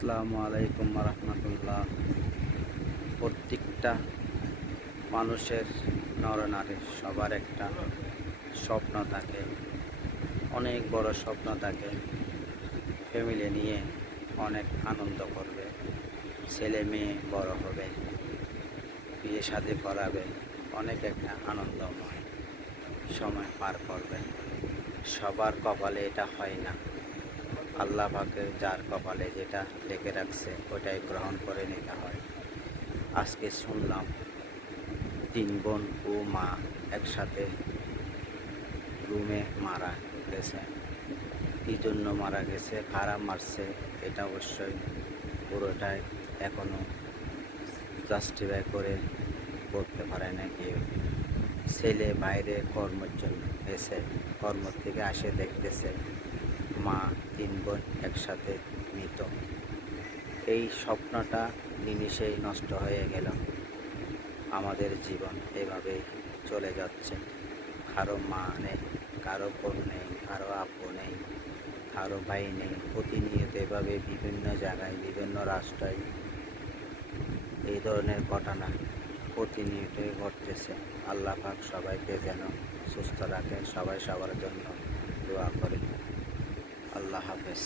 আসসালামু আলাইকুম রহমতুল্লাহ। প্রত্যেকটা মানুষের নরনারীর সবার একটা স্বপ্ন থাকে, অনেক বড় স্বপ্ন থাকে। ফ্যামিলি নিয়ে অনেক আনন্দ করবে, ছেলে মেয়ে বড় হবে, বিয়ে শাদী করাবে, অনেক একটা আনন্দময় সময় পার করবে। সবার কপালে এটা হয় না। আল্লাহ পাকের যার কপালে যেটা লেখে রাখছে ওটাই গ্রহণ করে নিতে হয়। আজকে শুনলাম 3 বোন ও মা একসাথে রুমে মারা গেছে। কী জন্য মারা গেছে, কারা মারছে, এটা অবশ্যই পুরোটাই এখনও জাস্টিফাই করে বলতে পারে না কেউ। ছেলে বাইরে কর্মের জন্য গেছে, কর্ম থেকে আসে দেখতেছে মা 3 বোন একসাথে মৃত। এই স্বপ্নটা নিমিষেই নষ্ট হয়ে গেল। আমাদের জীবন এভাবে চলে যাচ্ছে। কারো মা নেই, কারো বোন নেই, কারো আপু নেই, কারো ভাই নেই। প্রতিনিয়ত এভাবে বিভিন্ন জায়গায়, বিভিন্ন রাষ্ট্রে এই ধরনের ঘটনা প্রতিনিয়তই ঘটতেছে। আল্লাহ পাক সবাইকে যেন সুস্থ রাখে। সবাই সবার জন্য দোয়া করে। আল্লাহ হাফেজ।